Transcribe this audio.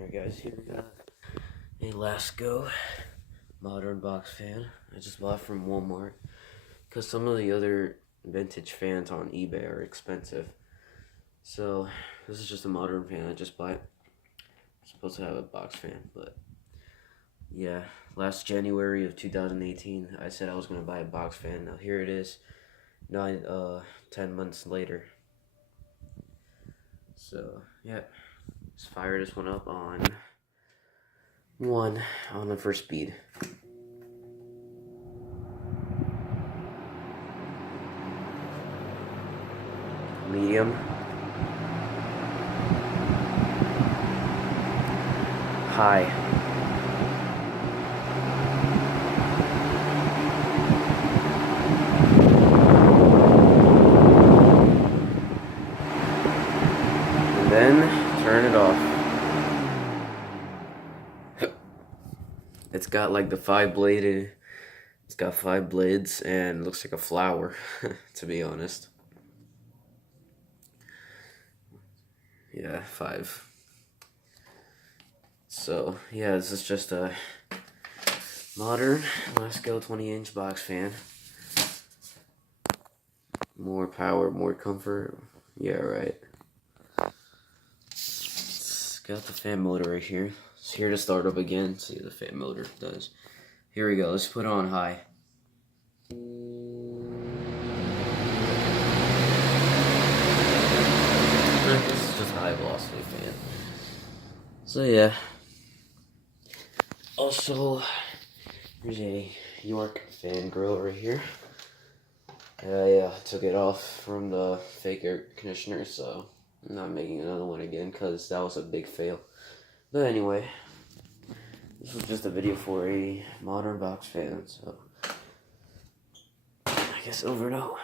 Alright guys, here we got a Lasko modern box fan. I just bought from Walmart because some of the other vintage fans on eBay are expensive. So this is just a modern fan I just bought. It's supposed to have a box fan, but yeah, last January of 2018 I said I was gonna buy a box fan. Now here it is, 10 months later. So yeah, let's fire this one up on the first speed. Medium. High. And then turn it off. It's got like it's got 5 blades and looks like a flower, to be honest. Yeah, 5. So, yeah, this is just a modern Lasko 20-inch box fan. More power, more comfort. Yeah, right. It's got the fan motor right here. It's here to start up again. See what the fan motor does. Here we go. Let's put it on high. This is just a high velocity fan. So yeah. Also, there's a York fan grill right here. I took it off from the fake air conditioner, so I'm not making another one again because that was a big fail. But anyway, this was just a video for a modern box fan, so I guess over and out.